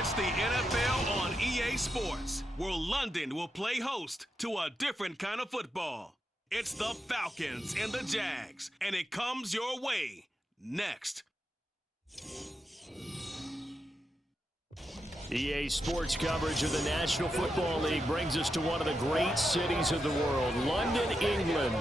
It's the NFL on EA Sports, where London will play host to a different kind of football. It's the Falcons and the Jags, and it comes your way next. EA Sports coverage of the National Football League brings us to one of the great cities of the world, London, England.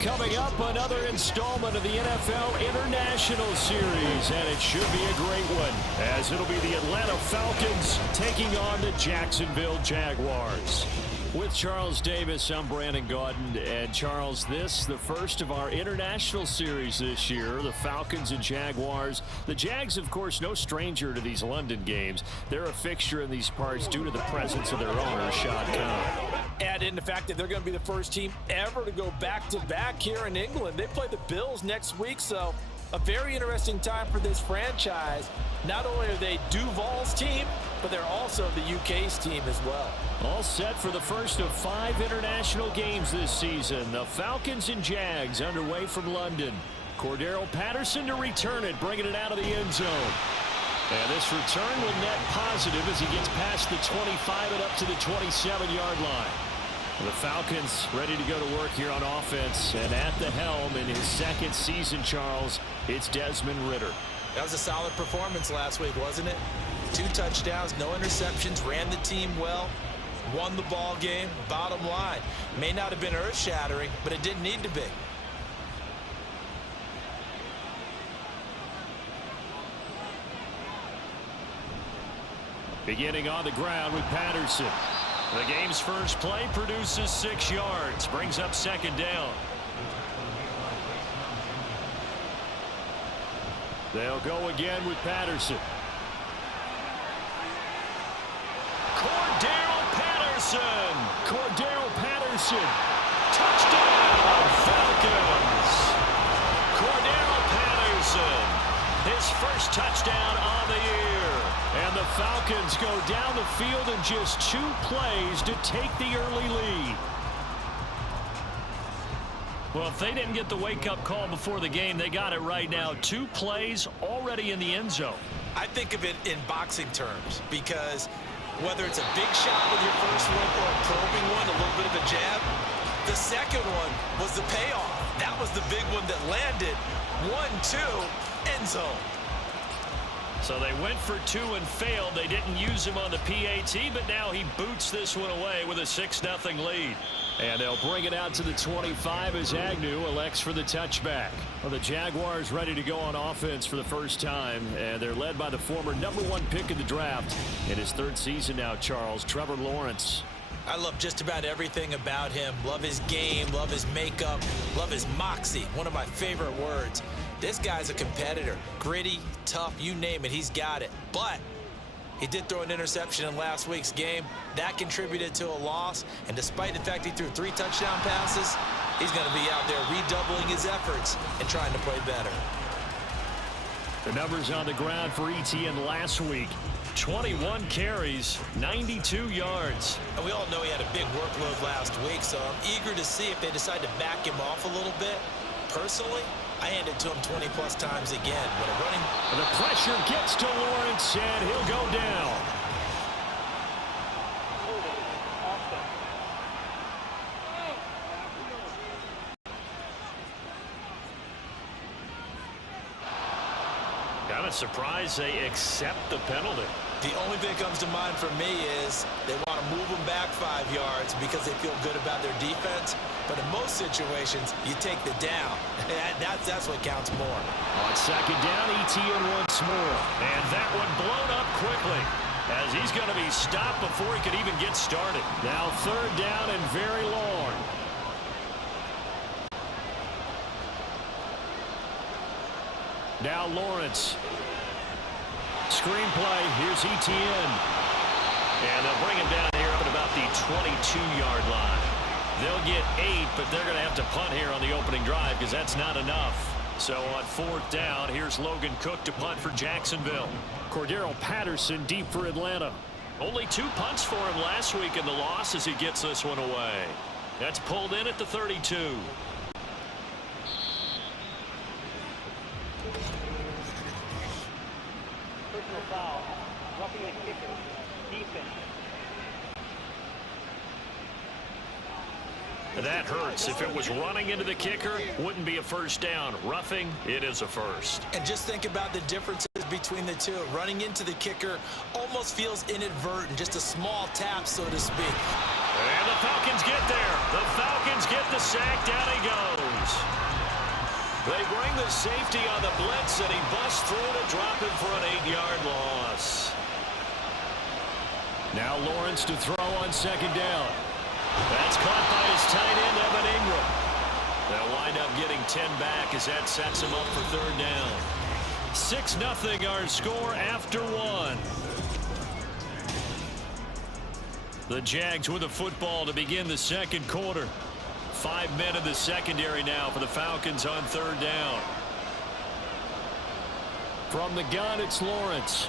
Coming up, another installment of the NFL International Series, and it should be a great one, as it'll be the Atlanta Falcons taking on the Jacksonville Jaguars. With Charles Davis, I'm Brandon Gaudin, and Charles, this the first of our international series this year, the Falcons and Jaguars. The Jags, of course, no stranger to these London games. They're a fixture in these parts due to the presence of their owner, Shad Khan. Add in the fact that they're going to be the first team ever to go back-to-back here in England. They play the Bills next week, so a very interesting time for this franchise. Not only are they Duval's team, but they're also the UK's team as well. All set for the first of 5 international games this season. The Falcons and Jags underway from London. Cordero Patterson to return it, bringing it out of the end zone. And this return will net positive as he gets past the 25 and up to the 27-yard line. The Falcons ready to go to work here on offense, and at the helm in his second season, Charles, it's Desmond Ridder. That was a solid performance last week, wasn't it? 2 touchdowns, no interceptions, ran the team well, won the ball game. Bottom line, may not have been earth-shattering, but it didn't need to be. Beginning on the ground with Patterson. The game's first play produces 6 yards, brings up second down. They'll go again with Patterson. Cordero Patterson. Touchdown, Falcons. Cordero Patterson. His first touchdown on the year. And the Falcons go down the field in just 2 plays to take the early lead. Well, if they didn't get the wake-up call before the game, they got it right now. 2 plays already in the end zone. I think of it in boxing terms, because whether it's a big shot with your first one or a probing one, a little bit of a jab, the second one was the payoff. That was the big one that landed. 1-2, end zone. So they went for 2 and failed. They didn't use him on the PAT, but now he boots this one away with a 6-0 lead. And they'll bring it out to the 25 as Agnew elects for the touchback. Well, the Jaguars ready to go on offense for the first time, and they're led by the former #1 pick in the draft. In his 3rd season now, Charles, Trevor Lawrence. I love just about everything about him. Love his game, love his makeup, love his moxie. One of my favorite words. This guy's a competitor. Gritty, tough, you name it, he's got it. But he did throw an interception in last week's game. That contributed to a loss. And despite the fact he threw 3 touchdown passes, he's going to be out there redoubling his efforts and trying to play better. The numbers on the ground for Etienne last week. 21 carries, 92 yards. And we all know he had a big workload last week, so I'm eager to see if they decide to back him off a little bit. Personally, I hand it to him 20-plus times again. But a running... The pressure gets to Lawrence, and he'll go down. Kind of surprised they accept the penalty. The only thing that comes to mind for me is they want to move them back 5 yards because they feel good about their defense. But in most situations, you take the down. That's what counts more. On second down, Etienne once more. And that one blown up quickly, as he's going to be stopped before he could even get started. Now 3rd down and very long. Now Lawrence. Screenplay, here's Etienne. And they'll bring him down here up at about the 22-yard line. They'll get 8, but they're going to have to punt here on the opening drive because that's not enough. So on 4th down, here's Logan Cook to punt for Jacksonville. Cordero Patterson deep for Atlanta. Only 2 punts for him last week in the loss as he gets this one away. That's pulled in at the 32. Personal foul, roughing the kicker. That hurts. If it was running into the kicker, wouldn't be a first down. Roughing, it is a first. And just think about the differences between the two. Running into the kicker almost feels inadvertent, just a small tap, so to speak. And the Falcons get there. The Falcons get the sack. Down he goes. They bring the safety on the blitz, and he busts through to drop him for an 8-yard loss. Now Lawrence to throw on second down. That's caught by his tight end, Evan Ingram. They'll wind up getting 10 back as that sets him up for third down. 6-0 our score after one. The Jags with the football to begin the second quarter. 5 men in the secondary now for the Falcons on third down. From the gun, it's Lawrence.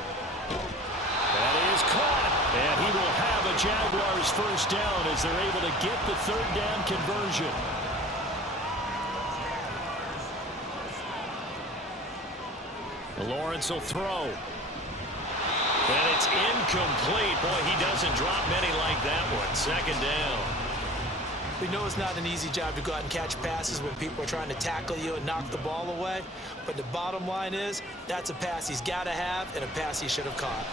That is caught. And he will have a Jaguars first down as they're able to get the third down conversion. Lawrence will throw. And it's incomplete. Boy, he doesn't drop many like that one. Second down. We know it's not an easy job to go out and catch passes when people are trying to tackle you and knock the ball away. But the bottom line is, that's a pass he's got to have and a pass he should have caught.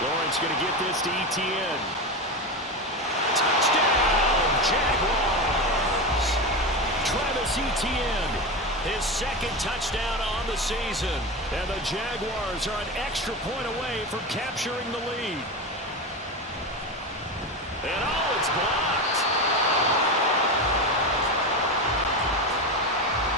Lawrence going to get this to Etienne. Touchdown, Jaguars! Travis Etienne, his second touchdown on the season. And the Jaguars are an extra point away from capturing the lead. And oh, it's blocked.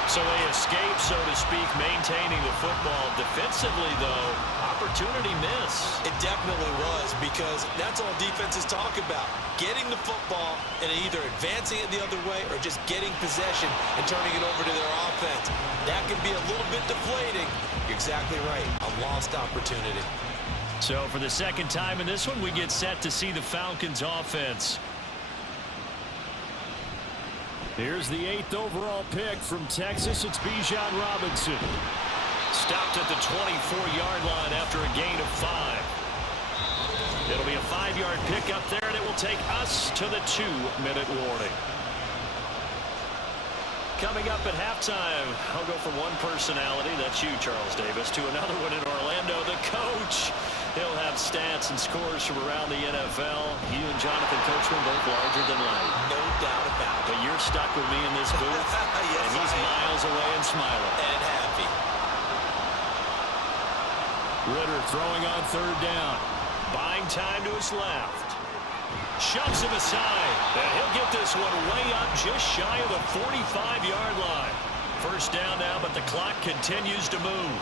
So they escape, so to speak, maintaining the football. Defensively, though, opportunity miss. It definitely was, because that's all defenses talk about. Getting the football and either advancing it the other way or just getting possession and turning it over to their offense. That can be a little bit deflating. You're exactly right. A lost opportunity. So for the second time in this one, we get set to see the Falcons offense. Here's the 8th overall pick from Texas. It's Bijan Robinson. Stopped at the 24-yard line after a gain of 5. It'll be a 5-yard pick up there, and it will take us to the 2-minute warning. Coming up at halftime, I'll go from one personality, that's you, Charles Davis, to another one in Orlando, the coach. He'll have stats and scores from around the NFL. You and Jonathan Coachman both larger than life. No doubt about it. But you're stuck with me in this booth, Yes, and he's miles away and smiling. And happy. Ritter throwing on third down. Buying time to his left. Shoves him aside. And he'll get this one way up just shy of the 45-yard line. First down now, but the clock continues to move.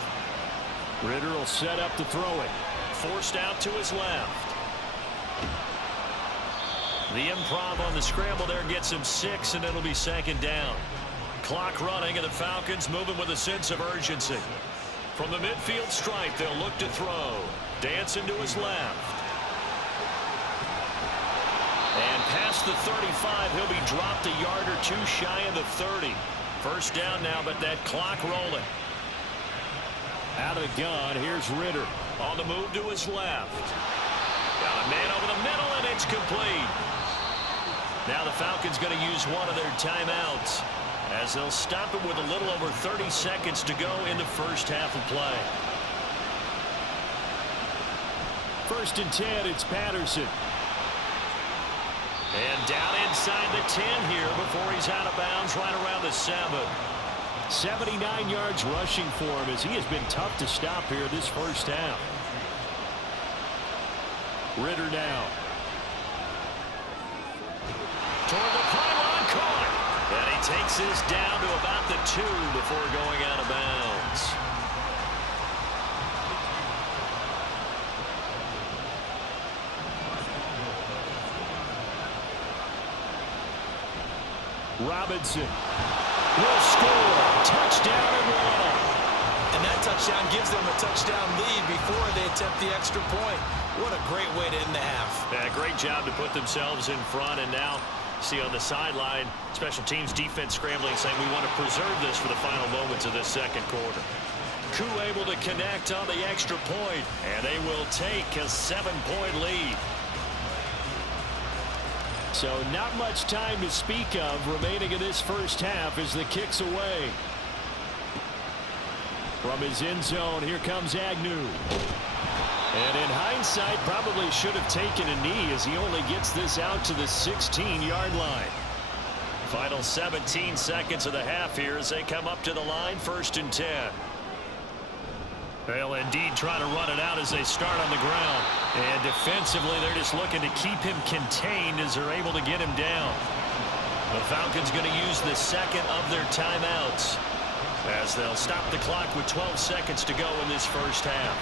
Ritter will set up to throw it. Forced out to his left. The improv on the scramble there gets him 6, and it'll be second down. Clock running, and the Falcons moving with a sense of urgency. From the midfield stripe, they'll look to throw. Dancing to his left. And past the 35, he'll be dropped a yard or two shy of the 30. First down now, but that clock rolling. Out of the gun, here's Ritter. On the move to his left. Got a man over the middle, and it's complete. Now the Falcons going to use one of their timeouts, as they'll stop him with a little over 30 seconds to go in the first half of play. First and 10, it's Patterson. And down inside the 10 here before he's out of bounds right around the 7. 79 yards rushing for him, as he has been tough to stop here this first half. Ritter now. Toward the pylon, caught. And he takes this down to about the 2 before going out of bounds. Robinson will score. Touchdown and 1. And that touchdown gives them a touchdown lead before they attempt the extra point. What a great way to end the half. Yeah, great job to put themselves in front, and now see on the sideline, special teams defense scrambling, saying we want to preserve this for the final moments of this second quarter. Koo able to connect on the extra point, and they will take a 7-point lead. So not much time to speak of remaining in this first half as the kick's away. From his end zone, here comes Agnew. And in hindsight, probably should have taken a knee as he only gets this out to the 16-yard line. Final 17 seconds of the half here as they come up to the line, 1st and 10. They'll indeed try to run it out as they start on the ground. And defensively, they're just looking to keep him contained as they're able to get him down. The Falcons going to use the second of their timeouts as they'll stop the clock with 12 seconds to go in this first half.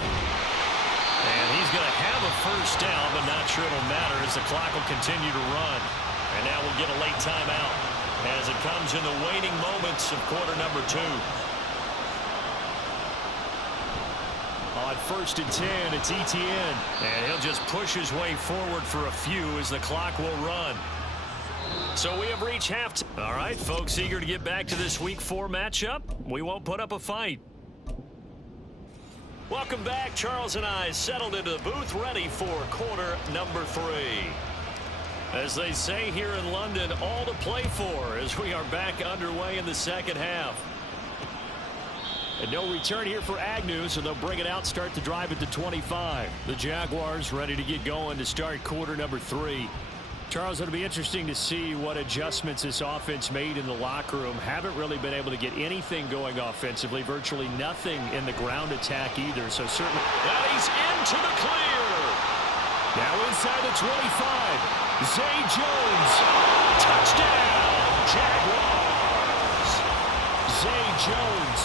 And he's going to have a first down, but not sure it'll matter as the clock will continue to run. And now we'll get a late timeout as it comes in the waning moments of quarter number 2. On 1st and 10, it's Etienne. And he'll just push his way forward for a few as the clock will run. So we have reached halftime. All right, folks, eager to get back to this Week 4 matchup. We won't put up a fight. Welcome back. Charles and I settled into the booth ready for quarter number 3. As they say here in London, all to play for as we are back underway in the second half. And no return here for Agnew, so they'll bring it out, start the drive at the 25. The Jaguars ready to get going to start quarter number 3. Charles, it'll be interesting to see what adjustments this offense made in the locker room. Haven't really been able to get anything going offensively, virtually nothing in the ground attack either. So certainly that he's into the clear. Now inside the 25. Zay Jones. Touchdown, Jaguars. Zay Jones,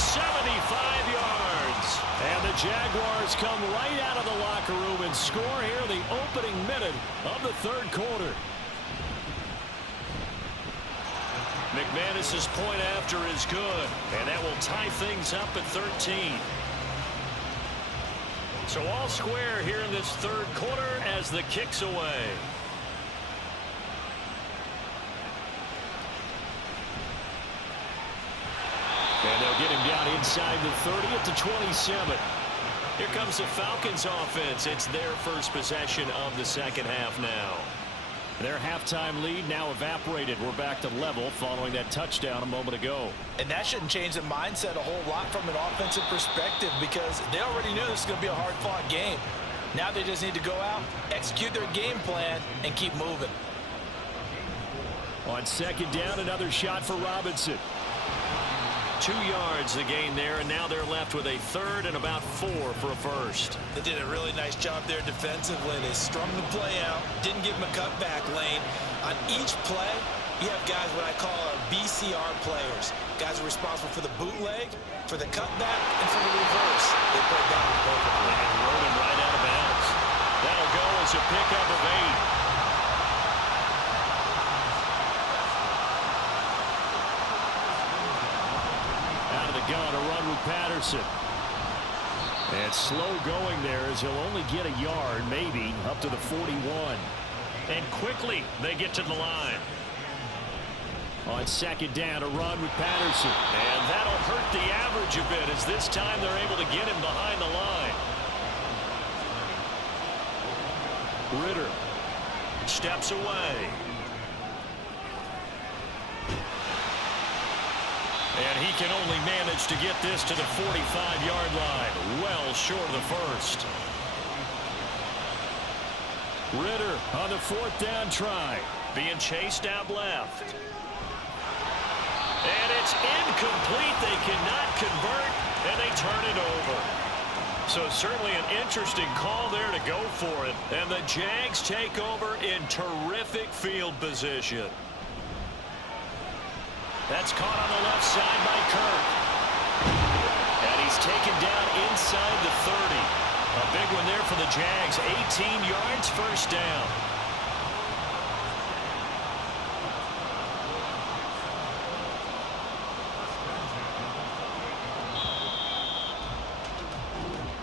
75 yards. And the Jaguars come right out of the locker room and score here in the opening minute of the third quarter. McManus's point after is good, and that will tie things up at 13. So all square here in this third quarter as the kick's away. And they'll get him down inside the 30 at the 27. Here comes the Falcons offense. It's their first possession of the second half now. Their halftime lead now evaporated. We're back to level following that touchdown a moment ago. And that shouldn't change the mindset a whole lot from an offensive perspective because they already knew this was going to be a hard-fought game. Now they just need to go out, execute their game plan, and keep moving. On second down, another shot for Robinson. 2 yards the gain there, and now they're left with a third and about 4 for a first. They did a really nice job there defensively. They strung the play out, didn't give them a cutback lane. On each play, you have guys what I call our BCR players. Guys are responsible for the bootleg, for the cutback, and for the reverse. They played that one perfectly. And rode him right out of bounds. That'll go as a pickup of 8. Gun to run with Patterson. And slow going there as he'll only get a yard, maybe, up to the 41. And quickly they get to the line. On second down, a run with Patterson. And that'll hurt the average a bit as this time they're able to get him behind the line. Ritter steps away. And he can only manage to get this to the 45-yard line, well short of the first. Ritter on the fourth down try, being chased out left. And it's incomplete. They cannot convert, and they turn it over. So certainly an interesting call there to go for it. And the Jags take over in terrific field position. That's caught on the left side by Kirk. And he's taken down inside the 30. A big one there for the Jags. 18 yards, first down.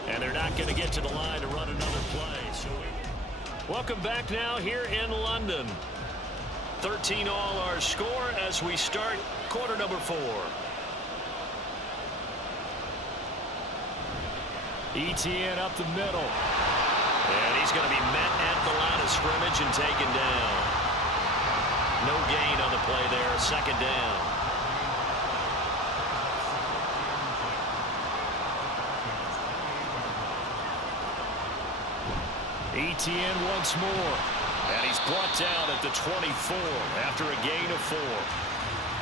And they're not going to get to the line to run another play. So welcome back now here in London. 13 all our score as we start quarter number 4. Etienne up the middle. And he's going to be met at the line of scrimmage and taken down. No gain on the play there. Second down. Etienne once more. And he's brought down at the 24 after a gain of 4.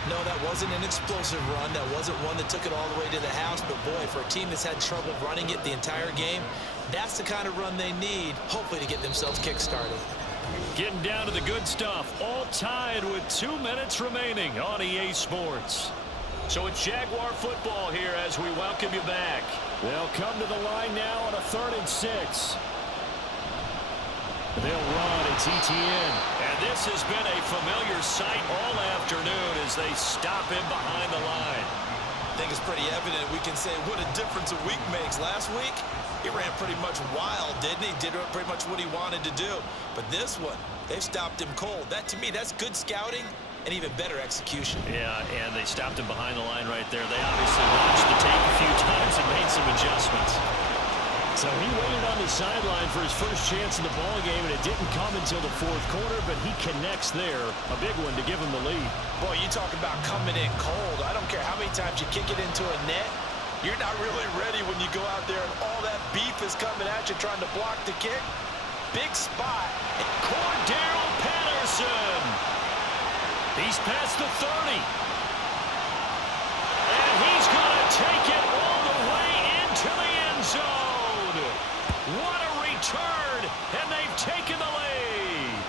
No, that wasn't an explosive run. That wasn't one that took it all the way to the house. But, boy, for a team that's had trouble running it the entire game, that's the kind of run they need, hopefully, to get themselves kick-started. Getting down to the good stuff. All tied with 2 minutes remaining on EA Sports. So it's Jaguar football here as we welcome you back. They'll come to the line now on a 3rd and 6. They'll run. It's Etienne. And this has been a familiar sight all afternoon as they stop him behind the line. I think it's pretty evident. We can say what a difference a week makes. Last week, he ran pretty much wild, didn't he? Did pretty much what he wanted to do. But this one, they've stopped him cold. That, to me, that's good scouting and even better execution. Yeah, and they stopped him behind the line right there. They obviously watched the tape a few times and made some adjustments. So he waited on the sideline for his first chance in the ballgame, and it didn't come until the 4th quarter, but he connects there. A big one to give him the lead. Boy, you talk about coming in cold. I don't care how many times you kick it into a net. You're not really ready when you go out there and all that beef is coming at you trying to block the kick. Big spot. Cordell Patterson. He's past the 30. And he's going to take it all the way into the end zone. What a return, and they've taken the lead.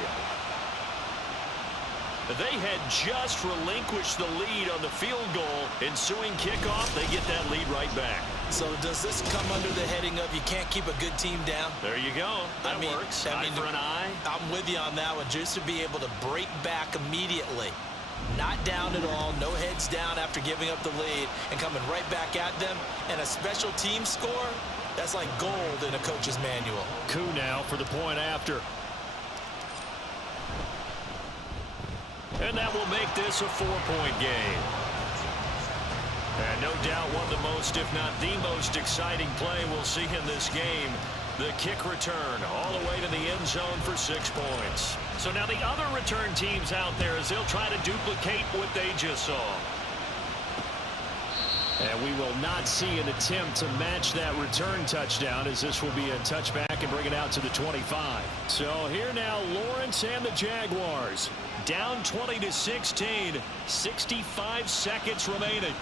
They had just relinquished the lead on the field goal. Ensuing kickoff, they get that lead right back. So does this come under the heading of you can't keep a good team down? There you go. That works. Eye for an eye. I'm with you on that one. Just to be able to break back immediately. Not down at all. No heads down after giving up the lead and coming right back at them. And a special team score, that's like gold in a coach's manual. Coup now for the point after. And that will make this a 4-point game. And no doubt one of the most, if not the most exciting play we'll see in this game. The kick return all the way to the end zone for 6 points. So now the other return teams out there as they'll try to duplicate what they just saw. And we will not see an attempt to match that return touchdown as this will be a touchback and bring it out to the 25. So here now Lawrence and the Jaguars down 20-16, 65 seconds remaining.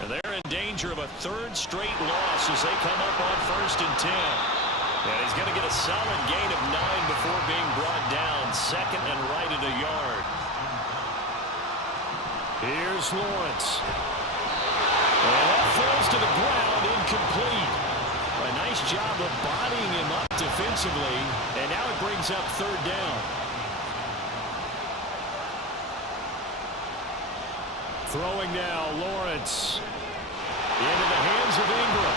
And they're in danger of a 3rd straight loss as they come up on 1st and 10. And he's going to get a solid gain of 9 before being brought down. 2nd and right at a yard. Here's Lawrence. And that falls to the ground, incomplete. A nice job of bodying him up defensively. And now it brings up 3rd down. Throwing now, Lawrence. Into the hands of Ingram.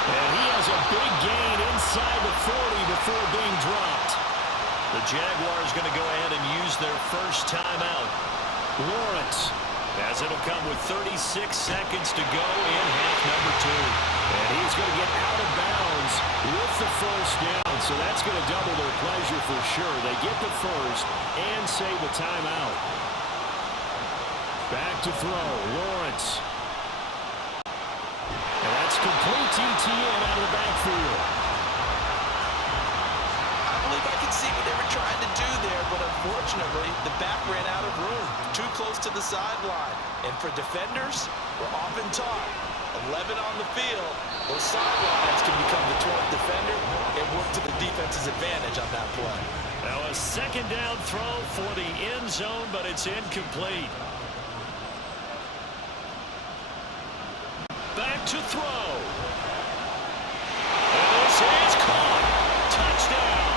And he has a big gain inside the 40 before being dropped. The Jaguars going to go ahead and use their first timeout. Lawrence, as it'll come with 36 seconds to go in half number 2. And he's going to get out of bounds with the first down. So that's going to double their pleasure for sure. They get the first and save a timeout. Back to throw, Lawrence. And that's complete to Etienne out of the backfield. I believe I can see what they were trying to do there, but unfortunately, the back ran out of room. Too close to the sideline. And for defenders, we're often taught, 11 on the field, those sidelines can become the 12th defender and work to the defense's advantage on that play. Now a 2nd down throw for the end zone, but it's incomplete. Back to throw. And this is caught. Touchdown.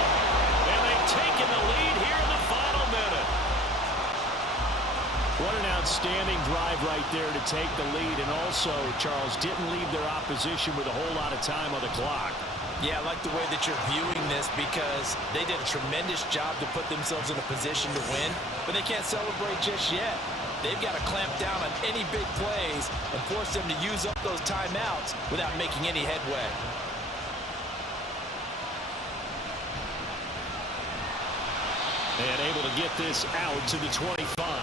And they've taken the lead here in the final minute. What an outstanding drive right there to take the lead. And also, Charles, didn't leave their opposition with a whole lot of time on the clock. Yeah, I like the way that you're viewing this because they did a tremendous job to put themselves in a position to win, but they can't celebrate just yet. They've got to clamp down on any big plays and force them to use up those timeouts without making any headway. And able to get this out to the 25.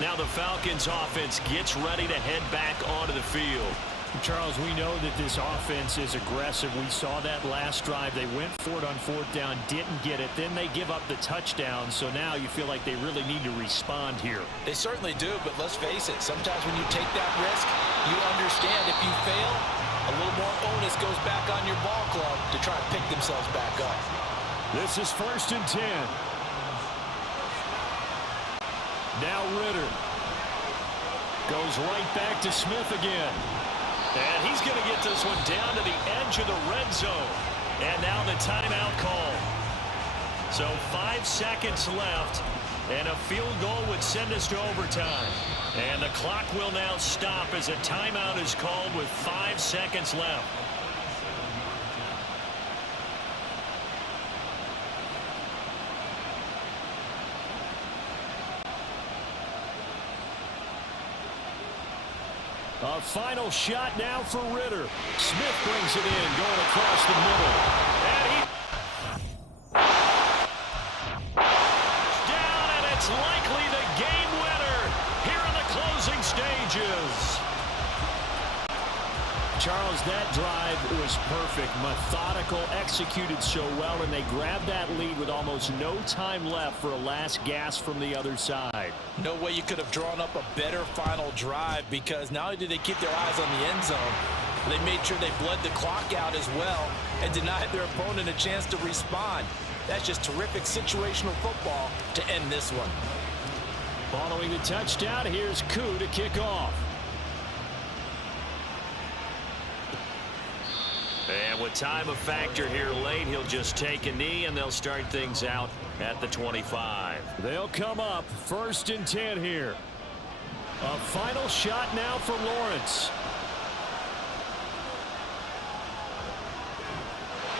Now the Falcons offense gets ready to head back onto the field. Charles, we know that this offense is aggressive. We saw that last drive. They went for it on 4th down, didn't get it. Then they give up the touchdown. So now you feel like they really need to respond here. They certainly do, but let's face it. Sometimes when you take that risk, you understand if you fail, a little more onus goes back on your ball club to try and pick themselves back up. This is 1st and 10. Now Ritter goes right back to Smith again. And he's going to get this one down to the edge of the red zone. And now the timeout call. So 5 seconds left, and a field goal would send us to overtime. And the clock will now stop as a timeout is called with 5 seconds left. A final shot now for Ritter. Smith brings it in, going across the middle. And he down, and it's likely the game winner here in the closing stages. Charles, that drive was perfect, methodical, executed so well, and they grabbed that lead with almost no time left for a last gasp from the other side. No way you could have drawn up a better final drive, because not only did they keep their eyes on the end zone, they made sure they bled the clock out as well and denied their opponent a chance to respond. That's just terrific situational football to end this one. Following the touchdown, here's Koo to kick off. And with time a factor here late, he'll just take a knee, and they'll start things out at the 25. They'll come up 1st and 10 here. A final shot now for Lawrence.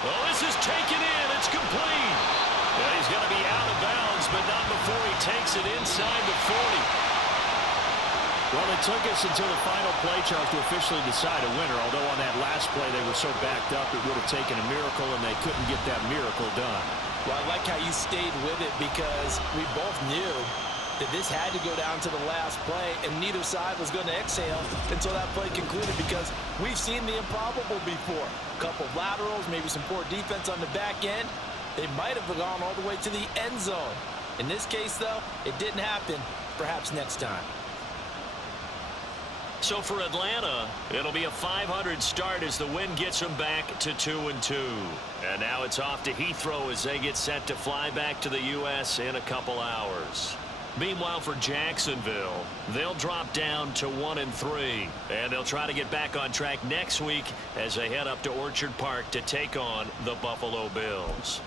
Well, this is taken in. It's complete. And he's going to be out of bounds, but not before he takes it inside the 40. Well, it took us until the final play, Charles, to officially decide a winner, although on that last play they were so backed up it would have taken a miracle, and they couldn't get that miracle done. Well, I like how you stayed with it, because we both knew that this had to go down to the last play, and neither side was going to exhale until that play concluded, because we've seen the improbable before. A couple laterals, maybe some poor defense on the back end. They might have gone all the way to the end zone. In this case, though, it didn't happen. Perhaps next time. So for Atlanta, it'll be a 500 start as the win gets them back to 2-2. And now it's off to Heathrow as they get set to fly back to the U.S. in a couple hours. Meanwhile, for Jacksonville, they'll drop down to 1-3. And they'll try to get back on track next week as they head up to Orchard Park to take on the Buffalo Bills.